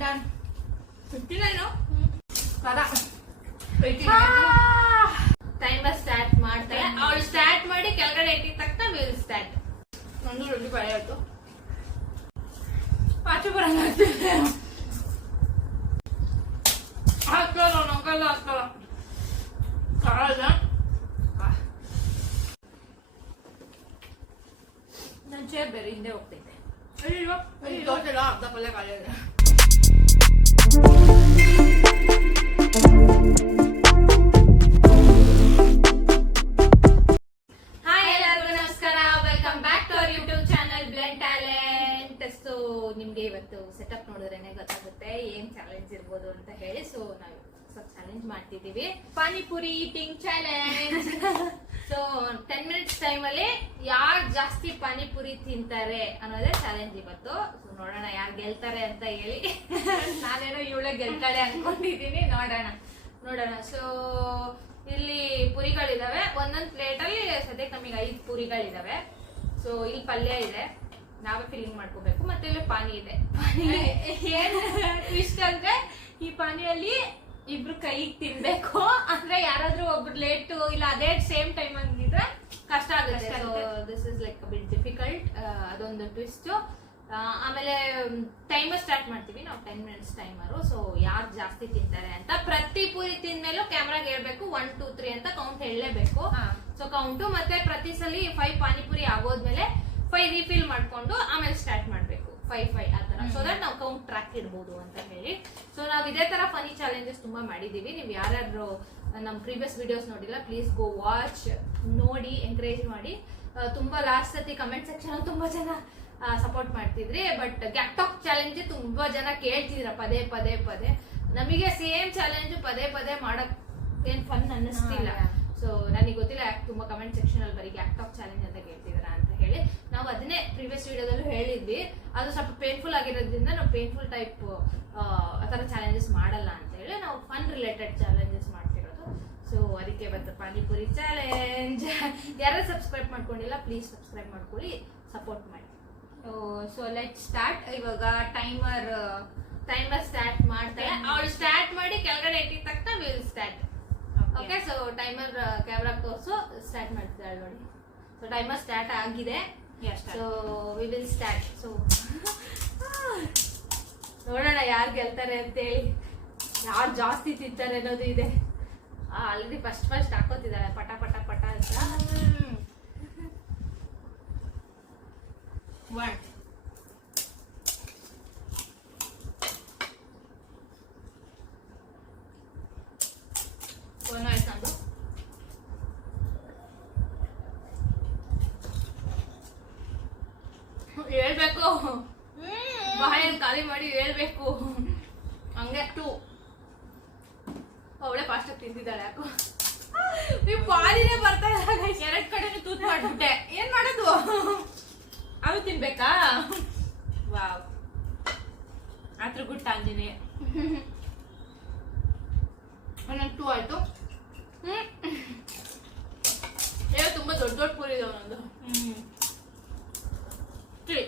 Done 59 timer start ಮಾಡ್ತಾರೆ. ಅವಳು start ಮಾಡಿ ಕೆಳಗಡೆ ಇಟ್ಟಿದ ತಕ್ಷಣ ವಿಲ್ ಸ್ಟಾರ್ಟ್. ನಂದು ರೆಡಿ ಭಯ ಆಯ್ತು. ಆಚೆ ಬರಂಗಾಗ್ತಿದೆ. ಹಾಕಲ್ಲ ನೊಂಗಲ್ಲ ಹಾಕಲ್ಲ ಕಾಳದ ನನ್ನ ಚೇರ್ ಬೇರೆ ಹಿಂದೆ ಹೋಗ್ತೈತೆ. ದೋಸೆ ಎಲ್ಲ ಅರ್ಧ ಪಲ್ಯ ಖಾಲಿ ಇದೆ. ಹಾಯ್ ಎಲ್ಲರಿಗೂ ನಮಸ್ಕಾರ. Welcome back to our YouTube channel Blend Talent. So ನಿಮ್ಗೆ ಇವತ್ತು ಸೆಟಪ್ ನೋಡಿದ್ರೇನೆ ಗೊತ್ತಾಗುತ್ತೆ ಏನ್ ಚಾಲೆಂಜ್ ಇರ್ಬೋದು ಅಂತ ಹೇಳಿ. ಸೊ ನಾವು ಚಾಲೆಂಜ್ ಮಾಡ್ತಿದೀವಿ, panipuri eating challenge. So 10 minutes time ಅಲ್ಲಿ ಯಾರು ಜಾಸ್ತಿ ಪಾನಿಪುರಿ ತಿಂತಾರೆ ಅನ್ನೋದೇ ಚಾಲೆಂಜ್ ಇವತ್ತು. ಸೊ ನೋಡೋಣ ಯಾರು ಗೆಲ್ತಾರೆ ಅಂತ ಹೇಳಿ. ನಾನೇನೋ ಇವಳೆ ಗೆಲ್ತಾಳೆ ಅನ್ಕೊಂಡಿದೀನಿ. ನೋಡೋಣ. ಸೊ ಇಲ್ಲಿ ಪುರಿಗಳಿದಾವೆ. ಒಂದೊಂದ್ ಪ್ಲೇಟ್ ಅಲ್ಲಿ ಸದ್ಯಕ್ಕೆ ನಮಗೆ 5 ಪುರಿಗಳಿದಾವೆ. ಸೊ ಇಲ್ಲಿ ಪಲ್ಯ ಇದೆ, ನಾವೇ ಫಿಲ್ಲಿಂಗ್ ಮಾಡ್ಕೋಬೇಕು. ಮತ್ತೆ ಇಲ್ಲಿ ಪಾನಿ ಇದೆ. ಏನ್ ಟ್ವಿಸ್ಟ್ ಅಂದ್ರೆ ಈ ಪಾನಿಯಲ್ಲಿ ಇಬ್ರು ಕೈಗೆ ತಿನ್ಬೇಕು. ಅಂದ್ರೆ ಯಾರಾದ್ರೂ ಒಬ್ರು ಲೇಟ್ ಇಲ್ಲ ಅದೇ ಸೇಮ್ ಟೈಮ್ ಹಂಗಿದ್ರೆ ಕಷ್ಟ ಆಗುತ್ತೆ. So this is like bit difficult. ಅದೊಂದು ಟ್ವಿಸ್ಟ್. ಆಮೇಲೆ ಟೈಮರ್ ಸ್ಟಾರ್ಟ್ ಮಾಡ್ತೀವಿ ನಾವು, 10 minutes ಟೈಮರು. ಸೊ ಯಾರು ಜಾಸ್ತಿ ತಿಂತಾರೆ ಅಂತ ಪ್ರತಿ ಪೂರಿ ತಿಂದ್ಮೇಲೂ ಕ್ಯಾಮ್ರಾಗೆ ಹೇಳ್ಬೇಕು 1 2 3 ಅಂತ ಕೌಂಟ್ ಹೇಳಲೇಬೇಕು. ಸೊ ಕೌಂಟು ಮತ್ತೆ ಪ್ರತಿ ಸಲ 5 ಪಾನಿಪುರಿ ಆಗೋದ್ಮೇಲೆ 5 ರೀಫಿಲ್ ಮಾಡ್ಕೊಂಡು ಆಮೇಲೆ ಸ್ಟಾರ್ಟ್ ಮಾಡ್ಬೇಕು. 5 ಆತರ. ಸೊ ದಟ್ ನಾವು ಕೌಂಟ್ ಟ್ರ್ಯಾಕ್ ಇಡ್ಬೋದು ಅಂತ ಹೇಳಿ. ಸೊ ನಾವ್ ಇದೇ ತರ ಫನಿ ಚಾಲೆಂಜಸ್ ತುಂಬಾ ಮಾಡಿದೀವಿ. ನೀವು ಯಾರ್ಯಾರು ನಮ್ ಪ್ರೀವಿಯಸ್ ವಿಡಿಯೋಸ್ ನೋಡಿಲ್ಲ ಪ್ಲೀಸ್ ಗೋ ವಾಚ್, ನೋಡಿ, ಎಂಕರೇಜ್ ಮಾಡಿ. ತುಂಬಾ ಲಾಸ್ಟ್ ಸತಿ ಕಮೆಂಟ್ ಸೆಕ್ಷನ್ ತುಂಬಾ ಜನ ಸಪೋರ್ಟ್ ಮಾಡ್ತಿದ್ರಿ. ಬಟ್ ಗ್ಯಾಕ್ ಟಾಕ್ ಚಾಲೆಂಜ್ ತುಂಬಾ ಜನ ಕೇಳ್ತಿದ್ರ ಪದೇ ಪದೇ. ನಮಗೆ ಸೇಮ್ ಚಾಲೆಂಜ್ ಪದೇ ಮಾಡಕ್ ಏನ್ ಫನ್ ಅನ್ನಿಸ್ತಿಲ್ಲ. ಸೊ ನನಗೆ ಗೊತ್ತಿಲ್ಲ ಯಾಕೆ ತುಂಬಾ ಕಮೆಂಟ್ ಸೆಕ್ಷನ್ ಅಲ್ಲಿ ಬರೀ ಗ್ಯಾಕ್ ಟಾಕ್ ಚಾಲೆಂಜ್ ಅಂತ ಕೇಳ್ತಿದಾರ ಅಂತ ಹೇಳಿ. ನಾವು ಅದನ್ನೇ ಪ್ರೀವಿಯಸ್ ವಿಡಿಯೋದಲ್ಲೂ ಹೇಳಿದ್ವಿ. ಅದು ಸ್ವಲ್ಪ ಪೇನ್ಫುಲ್ ಆಗಿರೋದ್ರಿಂದ ನಾವು ಪೇನ್ಫುಲ್ ಟೈಪ್ ಆತರ ಚಾಲೆಂಜಸ್ ಮಾಡಲ್ಲ ಅಂತ ಹೇಳಿ ನಾವು ಫನ್ ರಿಲೇಟೆಡ್ ಚಾಲೆಂಜಸ್ ಮಾಡ್ತಿರೋದು. ಸೊ ಅದಕ್ಕೆ ಇವತ್ತು ಪಾನಿಪುರಿ ಚಾಲೆಂಜ್. ಯಾರು ಸಬ್ಸ್ಕ್ರೈಬ್ ಮಾಡ್ಕೊಂಡಿಲ್ಲ ಪ್ಲೀಸ್ ಸಬ್ಸ್ಕ್ರೈಬ್ ಮಾಡ್ಕೊಳ್ಳಿ, ಸಪೋರ್ಟ್ ಮಾಡಿ. So let start. ಇವಾಗ ಟೈಮರ್ ಸ್ಟಾರ್ಟ್ ಮಾಡ್ತಾರೆ. ಅವಳು ಸ್ಟಾರ್ಟ್ ಮಾಡಿ ಕೆಳಗಡೆ ಇಟ್ಟಿದ ತಕ್ಷಣ will start. Okay. So timer camera ತೋರಿಸು, ಸ್ಟಾರ್ಟ್ ಮಾಡ್ತಿದ್ದಾಳೆ ನೋಡಿ. ಸೊ ಟೈಮರ್ ಸ್ಟಾರ್ಟ್ ಆಗಿದೆ. So we will start. So ನೋಡೋಣ ಯಾರು ಗೆಲ್ತಾರೆ ಅಂತೇಳಿ, ಯಾರು ಜಾಸ್ತಿ ತಿಂತಾರೆ ಅನ್ನೋದು ಇದೆ. ಆಲ್ರೆಡಿ ಫಸ್ಟ್ ಹಾಕೋತಿದ್ದಾಳೆ ಪಟ ಅಂತ. 1 ಆಯ್ತು. ಹೇಳ್ಬೇಕು, ಬಾಯಲ್ಲಿ ಖಾಲಿ ಮಾಡಿ ಹೇಳ್ಬೇಕು ಹಂಗೆ. 2 ಅವಳೆ ಫಾಸ್ಟ್ ಆಗಿ ತಿಂತಿದ್ದಾಳೆ. ಯಾಕೋ ನೀವು ಪಾಲಿನೇ ಬರ್ತಾ ಇಲ್ಲ. 2 ಕಡೆನೂ ತೂತ್ ಮಾಡ್ಬಿಟ್ಟೆ. ಏನ್ ಮಾಡೋದು? ಅವು ತಿನ್ಬೇಕಾ? ವಾವ್, ಆತ್ರ ಗುಡ್ ಆಂಜನೇಯ. 2 ಆಯ್ತು. ತುಂಬಾ ದೊಡ್ಡ ಪೂರಿ ಇದೆ ಒಂದೊಂದು. 3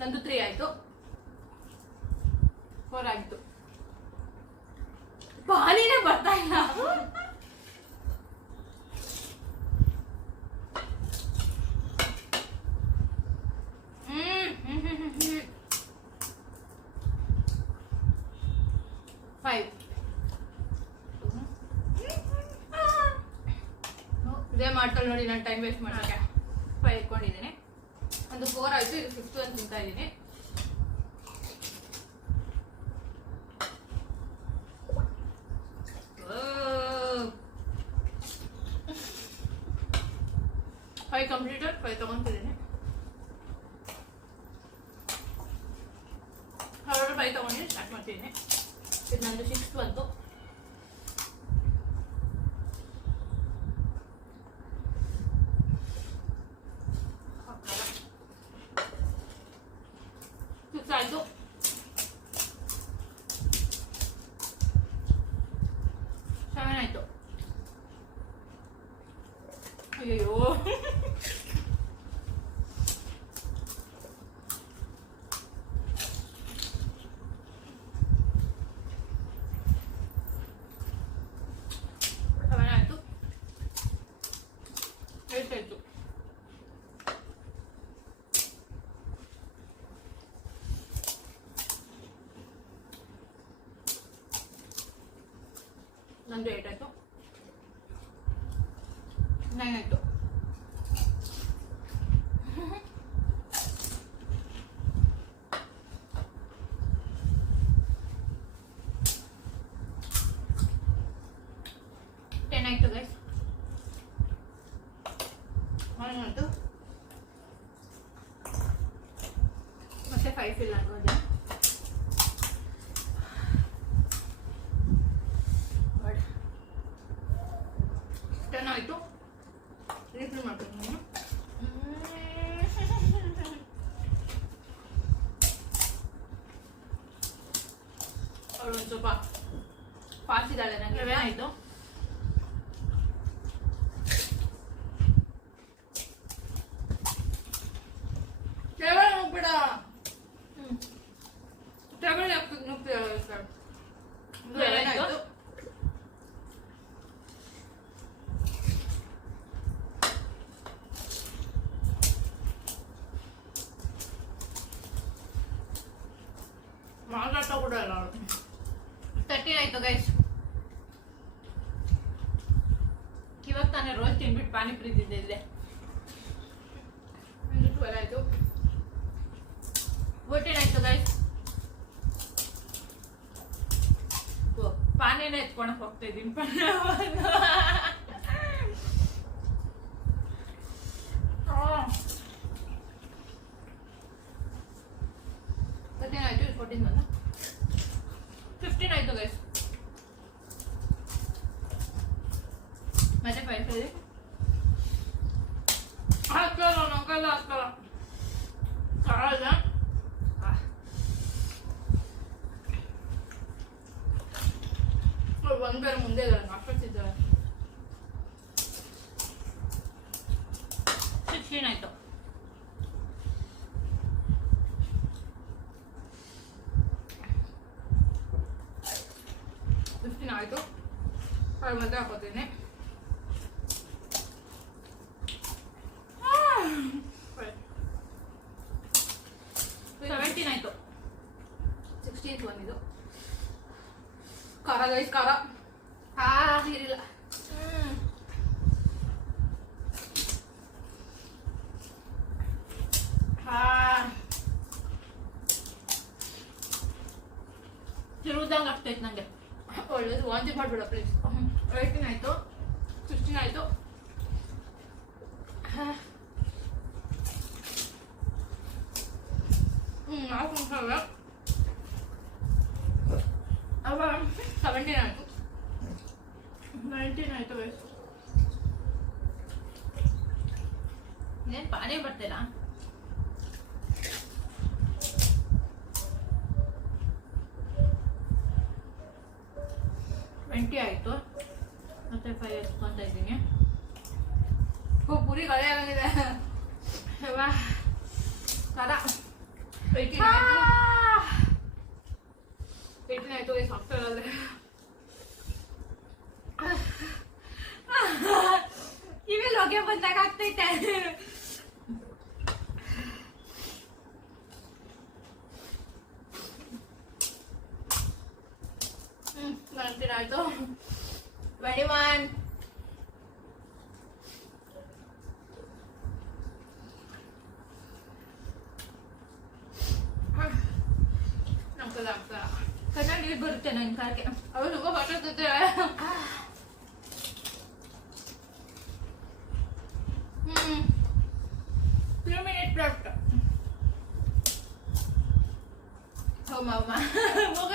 ನಂದು 3 ಆಯ್ತು. 4 ಆಯ್ತು. ಪಾಲಿನೇ ಬರ್ತಾ ಇಲ್ಲ. 5 ಇದೇ ಮಾಡ್ಕೊಂಡು ನೋಡಿ. ನಾನು ಟೈಮ್ ವೇಸ್ಟ್ ಮಾಡೋಕೆ 5 ಇಟ್ಕೊಂಡಿದ್ದೀನಿ. ಒಂದು 4 ಆಯ್ತು. ಇದು 5th ಒಂದು ತಿಂತಾ ಇದ್ದೀನಿ. ಕಂಪ್ಲೀಟೆಡ್. 5 ತಗೊಂತಿದ್ದೀನಿ. 5 ತಗೊಂಡು ಸ್ಟಾರ್ಟ್ ಮಾಡ್ತಿದ್ದೀನಿ. ಇದು ನಂದು 6th ಬಂತು. ಆಯ್ತು. ನಂದು 8 ಆಯ್ತು, 9 ಆಯ್ತು. ಆಯ್ತು ಗೈಸ್, 1 ಆಯ್ತು, ಮತ್ತೆ 5 ಇಲ್ಲ ಅನ್ಕೊಂಡೆ. ಆಯ್ತು, ರೀಫಿಲ್ ಮಾಡ್ತೀನಿ. ಅವಳು ಒಂದು ಸ್ವಲ್ಪ ಫಾಸ್ಟ್ ಇದ್ದಾಳೆ, ನನಗೆ ಆಯ್ತು. ಬಿಡ ತಗೊಳ್ಳಿ, ಏನಾಯ್ತು? ಮಾತಾಡ್ತಾ ಕೂಡ ಇಲ್ಲ ಅವಳು. 13 ಆಯ್ತು ಗೈಸ್. ಇವಾಗ ತಾನೇ ರೋಜ್ ತಿನ್ಬಿಟ್ಟು ಪಾನಿಪುರಿ ತಿಂದಿದ್ದೆ. 12 ಆಯ್ತು, 14 ಆಯ್ತು ಗೈಸ್. ಪಾನಿನ ಎತ್ಕೊಳಕ್ ಹೋಗ್ತಾ ಇದ್ದೀನಿ. 13 ಆಯ್ತು, 14 ಬಂದ. 15 ಆಯ್ತು ಗೈಸ್. ಮತ್ತೆ 5 ಇದೆ. ಹಾಕಲ್ಲ ನಂಗಲ್ಲ, ಹಾಕಲ್ಲ ಕಾಳದ ಒಂದ್ ಬೇರೆ ಮುಂದೆ ಇದ್ದಾರೆ, ಹಾಕ್ತಿದ್ದಾರೆ. 16 ಆಯ್ತು. ಆಯ್ತು, ಮತ್ತೆ ಹಾಕೋತೀನಿ. 17 ಆಯ್ತು. 16th ಬಂದಿದ್ದು ಖಾರ ಗೈಸ್, ಖಾರ ನೀರಿಲ್ಲ. ತಿರುವುದಂಗೆ ಆಗ್ತೈತೆ ನಂಗೆ. ಒಳ್ಳೇದು, ವಾಂತಿ ಮಾಡ್ಬೇಡ ಪ್ಲೀಸ್. 18 ಆಯ್ತು, 16 ಆಯ್ತು. ನಾಲ್ಕು ನಿಮಿಷ ಅವಾಗ 17 ಆಯ್ತು, 19 ಆಯ್ತು ಗೈಸ್. ಇನ್ನೇನು ಪಾನಿ ಬರ್ತಿಲ್ಲ. 20 ಆಯ್ತು, ಮತ್ತೆ 5 ಎತ್ಕೊಂತ ಇದ್ದೀನಿ. ಪೂರಿ ಕಲೆ ಆಗಿದೆ ಖಾರ. 18 ಆಯ್ತು ಗೈಸ್. ಆಗ್ತಾಯಿಲ್ಲ ಇವೆಲ್ಲ ಹೊಗೆ ಬಂದಾಗ ಆಗ್ತೈತೆ. 19 ಆಯ್ತು, 21. ನಮ್ಮ ಕೈಲಿ ಆಗ್ತಾರ. ಕಣ್ಣಲ್ಲಿ ನೀರು ಬರುತ್ತೆ ನನ್ನ ಕಾಲಕ್ಕೆ. ಅವಳು ತುಂಬ ಹೊಟ್ಟೆ. 2 minutes left. ಅಮ್ಮ ಮುಖ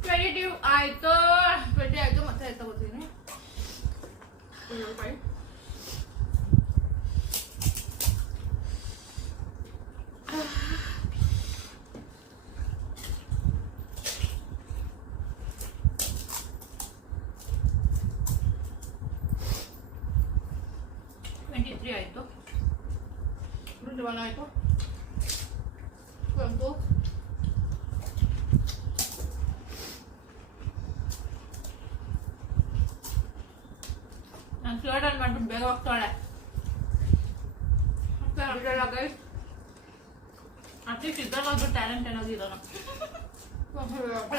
22 ಆಯ್ತು, 20 ಆಯ್ತು. ಮತ್ತೆ ತಗೋತೀನಿ. 23 ಆಯ್ತು, 21 ಆಯ್ತು, 22. ನಾನು ಫ್ಲೋರಲ್ಲಿ ಮಾಡ್ಬಿಟ್ಟು ಬೇಗ ಹೋಗ್ತಾಳೆ. ಅಟ್ಲೀಸ್ಟ್ ಇದ್ರಲ್ಲಿ ಟ್ಯಾಲೆಂಟ್ ಏನಾದ್ರು ಇರೋಣ.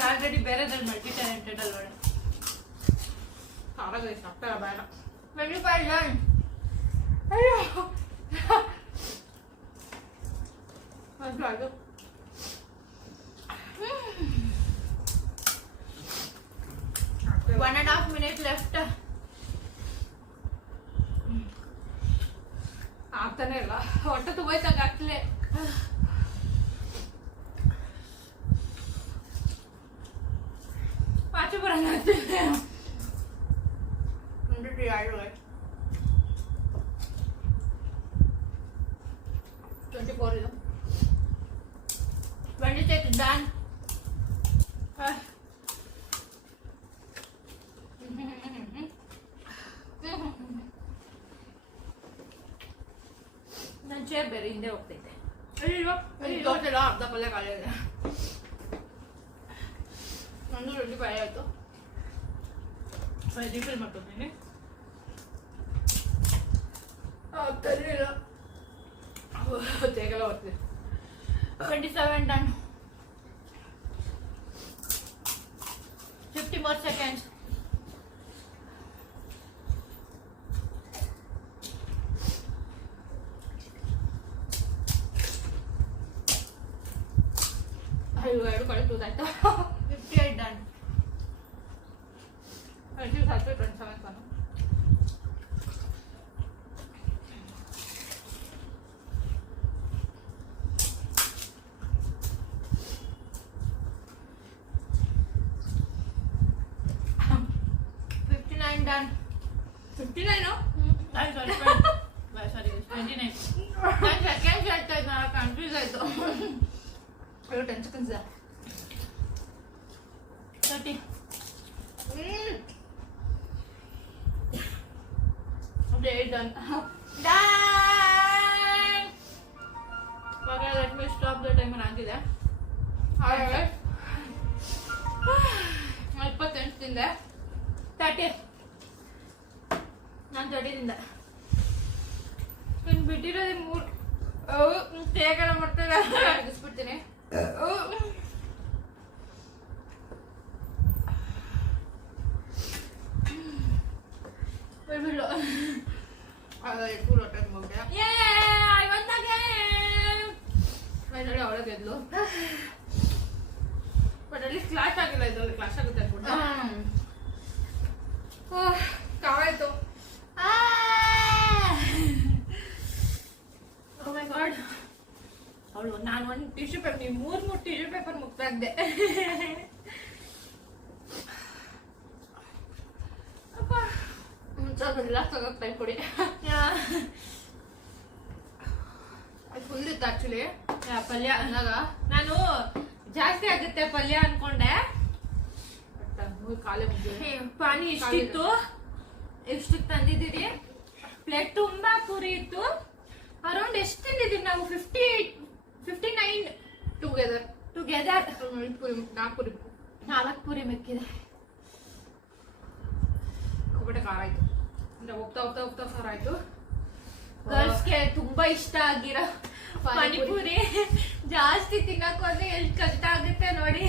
ಆಲ್ರೆಡಿ ಬೇರೆದ್ರಲ್ಲಿ ಮಲ್ಟಿ ಟ್ಯಾಲೆಂಟೆಡ್ ಅಲ್ವಾ. ಖಾರ ಗೈಸ್ ಆಗ್ತಾರ ಬೇಡ. 25 done. ಅಯ್ಯೋ ಅದು 1.5 minutes left. ಆಗ್ತಾನೆ ಇಲ್ಲ, ಹೊಟ್ಟೆ ತುಂಬೋಯ್ತಂಗ ಆಗ್ತಲೇ. ಆಚೆ ಬರೋಣ ಅಂತಿದ್ದೆ. 23 ಆಯ್ತು. 24 ಇದು. 26 done. ನನ್ನ ಚೇರ್ ಬೇರೆ ಹಿಂದೆ ಹೋಗ್ತೈತೆ. ಅಯ್ಯೋ ದೋಸೆ ಎಲ್ಲ ಅರ್ಧ ಪಲ್ಯ ಖಾಲಿ ಇದೆ. ನಂದು 25 ಆಯ್ತು. ರೀಫಿಲ್ ಮಾಡ್ಕೊತೀನಿ. ಆಗ್ತಾನಿಲ್ಲ, ತೇಗಲ್ಲ ಹೋಗ್ತಿದೆ. 27 done. 50 more seconds. ಅಯ್ಯೋ, 2 ಕಡೆ ತೂದಾಯ್ತು. 58 done. 27 ತಾನು. Done. 59. Sorry, 29. 10 seconds ಆಯ್ತು, ನಾನು ಕನ್ಫ್ಯೂಸ್ ಆಯ್ತು. 10 seconds. 30. Okay, done. Done. Okay, let me stop the timer ಆಗಿದೆ. ಹಾಗಾದ್ರೆ 28 ತಿಂದೆ. 30. ನಾನು 30 ತಿಂದೆ. ಇನ್ನು ಬಿಟ್ಟಿರೋದು 3. ತೇಗಲ್ಲ ಮಾಡ್ತಾರೆ. ಮುಗಿಸ್ಬಿಡ್ತೀನಿ. ಬಿಡ್ಬಿಡು. ಫುಲ್ ಹೊಟ್ಟೆ ತುಂಬಿದೆ. I won the game. Finally ಅವಳೇ ಗೆದ್ಲು. ಬಟ್ ಅಲ್ಲಿ ಕ್ಲಾಶ್ ಆಗಿಲ್ಲ, ಇದರಲ್ಲಿ ಕ್ಲಾಶ್ ಆಗುತ್ತೆ ಅನ್ಬಿಟ್ಟು. ಕಾವಾಯ್ತು. Oh my god. ಅವಳು ನಾನು ಒಂದು ಟಿಶ್ಯೂ ಪೇಪರ್, ನೀವು 3 ಟಿಶ್ಯೂ ಪೇಪರ್ ಮುಗ್ದಾಗ್ದೆ. ಸ್ವಲ್ಪ ರಿಲ್ಯಾಕ್ಸ್ ಆಗೋಕೆ ಟೈಮ್ ಕೊಡಿ. ಫುಲ್ ಇತ್ತು ಆಕ್ಚುಲಿ ಪಲ್ಯ ಅಂದಾಗ. ನಾನು ಜಾಸ್ತಿ ಆಗುತ್ತೆ ಪಲ್ಯ ಅನ್ಕೊಂಡೆ. ಖಾಲಿ ಮುಗಿದ್ರೆ ಪಾನಿ ಇಷ್ಟಿತ್ತು, ಎಷ್ಟು ತಂದಿದ್ದೀರಿ. ಪ್ಲೇಟ್ ತುಂಬಾ ಪೂರಿ ಇತ್ತು. ಅರೌಂಡ್ ಎಷ್ಟು ತಿಂದಿದ್ದೀರಿ ನಾವು? 59 ಟುಗೆದರ್. 4 ಪೂರಿ ಮೆಕ್ಕಿದೆ. ಒಬ್ಬಟ್ಟೆ ಖಾರ ಆಯ್ತು. ಅಂದ್ರೆ ಹೋಗ್ತಾ ಹೋಗ್ತಾ ಹೋಗ್ತಾ ಖಾರ ಆಯ್ತು. ಗರ್ಲ್ಸ್ಗೆ ತುಂಬಾ ಇಷ್ಟ ಆಗಿರೋ ಪಾನಿಪುರಿ ಜಾಸ್ತಿ ತಿನ್ನಕ್ ಹೋದ್ರೆ ಎಷ್ಟು ಕಷ್ಟ ಆಗುತ್ತೆ ನೋಡಿ.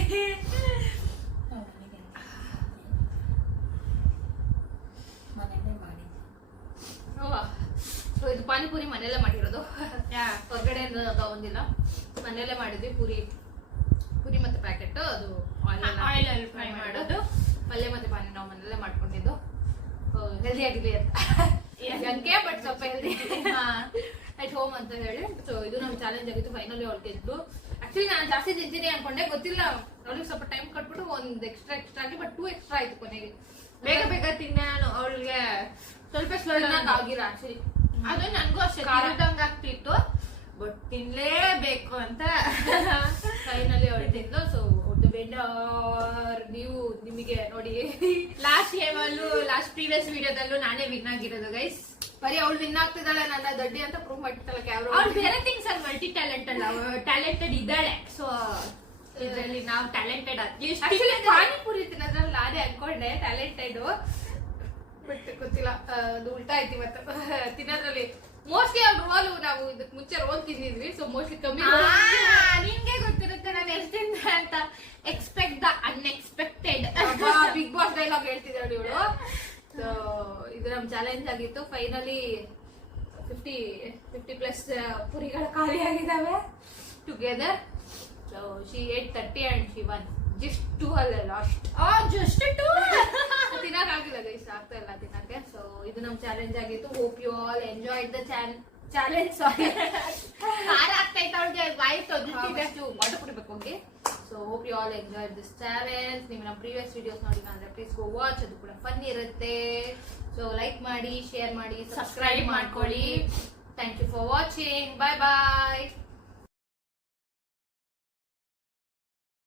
ಸೊ ಇದು ಪಾನಿಪುರಿ ಮನೆಯಲ್ಲೇ ಮಾಡಿರೋದು. ಹೊರಗಡೆಯಿಂದ ತಗೊಂಡಿಲ್ಲ, ಮನೆಯಲ್ಲೇ ಮಾಡಿದ್ವಿ. ಪುರಿ ಮತ್ತೆ ಪ್ಯಾಕೆಟ್ ಅದು ಆಯಿಲ್ ಅಲ್ಲಿ ಫ್ರೈ ಮಾಡೋದು. ಪಲ್ಯ ಮತ್ತೆ ಪಾನಿ ನಾವು ಮನೆಯಲ್ಲೇ ಮಾಡ್ಕೊಂಡಿದ್ದು. ಹೆಲ್ದಿ ಆಗಿದೆ ಅಂತ ಯಾಕೆ, ಬಟ್ ಸ್ವಲ್ಪ ಹೆಲ್ದಿ ಅಟ್ ಹೋಮ್ ಅಂತ ಹೇಳಿ. ಸೊ ಇದು ನಮ್ಮ ಚಾಲೆಂಜ್ ಆಗಿತ್ತು. ಫೈನಲಿ ಅವ್ಳು ಗೆದ್ದು. ಆಕ್ಚುಲಿ ನಾನು ಜಾಸ್ತಿ ತಿಂತೀನಿ ಅನ್ಕೊಂಡೆ, ಗೊತ್ತಿಲ್ಲ. ಅವ್ಳಿಗೆ ಸ್ವಲ್ಪ ಟೈಮ್ ಕೊಟ್ಬಿಟ್ಟು ಒಂದು ಎಕ್ಸ್ಟ್ರಾ ಆಗಿ, ಬಟ್ 2 ಎಕ್ಸ್ಟ್ರಾ ಆಯ್ತು ಕೊನೆಗೆ. ಬೇಗ ತಿಂದೆ ನಾನು. ಅವಳಿಗೆ ಸ್ವಲ್ಪ ಸ್ಲೋ ಆಗಿಲ್ಲ ಆಕ್ಚುಲಿ. ಅದು ನನಗೂ ಅಷ್ಟೇ ಖಾರದಂಗ ಆಗ್ತಿತ್ತು, ಬಟ್ ತಿನ್ಲೇಬೇಕು ಅಂತ ಫೈನಲಿ ಅವಳು ತಿಂದು. ಸೊ ನೀವು ನಿಮಗೆ ನೋಡಿ ಲಾಸ್ಟ್ ಗೇಮಲ್ಲೂ ಪ್ರೀವಿಯಸ್ ವಿಡಿಯೋದಲ್ಲೂ ನಾನೇ ವಿನ್ ಆಗಿರೋದು ಗೈಸ್. ಬರೀ ಅವಳು ವಿನ್ ಆಗ್ತಿದ್ದಾಳೆ, ನನ್ನ ದಡ್ಡಿ ಅಂತ ಪ್ರೂವ್ ಮಾಡಿರ್ತಾಳೆ ಕ್ಯಾಮ್ರಾ. ಅವ್ಳು ಬೇರೆ ಥಿಂಗ್ಸ್ ಅಲ್ಲಿ ಮಲ್ಟಿ ಟ್ಯಾಲೆಂಟೆಡ್ ಇದ್ದಾಳೆ. ಸೊ ಇದರಲ್ಲಿ ನಾವು ಟ್ಯಾಲೆಂಟೆಡ್ ಆಕ್ಚುಲಿ ಪಾನಿಪುರಿ ತಿನ್ನೋದ್ರಲ್ಲಿ ನಾನೇ ಅನ್ಕೊಂಡೆ ಟ್ಯಾಲೆಂಟೆಡ್, ಬಟ್ ಗೊತ್ತಿಲ್ಲ. ಅದು ಉಲ್ಟಾ ಐತಿ ಮತ್ತೆ ತಿನ್ನೋದ್ರಲ್ಲಿ. ಮೋಸ್ಟ್ಲಿ ಅವ್ರ ರೋಲ್ ನಾವು ಇದಕ್ಕೆ ಮುಂಚೆ ರೋಲ್ ತಿಂದಿದ್ವಿ. ಸೊ ಮೋಸ್ಟ್ಲಿ ಕಮ್ಮಿ. ನಿಮ್ಗೆ ಗೊತ್ತಿರುತ್ತೆ ನಾನು ಎಷ್ಟು ತಿಂದೆ ಅಂತ. ಎಕ್ಸ್ಪೆಕ್ಟ್ ಹೇಳ್ತಿದ್ದಾಳೆ ಇವಳು. ಸೊ ಇದು ನಮ್ಮ ಚಾಲೆಂಜ್ ಆಗಿತ್ತು. ಫೈನಲಿ 50+ ಪುರಿಗಳ ಖಾಲಿಯಾಗಿದ್ದಾವೆ together. So she ate 30 and she won. Just 2 ಅಲ್ಲ ಲಾಸ್ಟ್. ಜಸ್ಟ್ 2 ತಿನ್ನಕ್ಕಾಗಿಲ್ಲ ಗೈಸ್, ಆಗ್ತಾ ಇಲ್ಲ ತಿನ್ನಕ್ಕೆ. ಸೊ ಇದು ನಮ್ಮ ಚಾಲೆಂಜ್ ಆಗಿತ್ತು. Hope you all enjoy the challenge. Sorry ಖಾರ ಆಗ್ತೈತೆ ಅವ್ಳಿಗೆ, ಬಾಯಿ ತೊದ್ದಿದೆ. ವಾಟರ್ ಕುಡಿಬೇಕು ಹೋಗಿ. So hope you all enjoy this challenge. ನೀವು ನಮ್ಮ ಪ್ರೀವಿಯಸ್ ವಿಡಿಯೋಸ್ ನೋಡಿಲ್ಲ ಅಂದ್ರೆ ಪ್ಲೀಸ್ ಗೋ ವಾಚ್, ಅದು ಕೂಡ ಫನ್ ಇರುತ್ತೆ. ಸೊ ಲೈಕ್ ಮಾಡಿ, ಶೇರ್ ಮಾಡಿ, ಸಬ್ಸ್ಕ್ರೈಬ್ ಮಾಡ್ಕೊಳ್ಳಿ. Thank you for watching. Bye bye.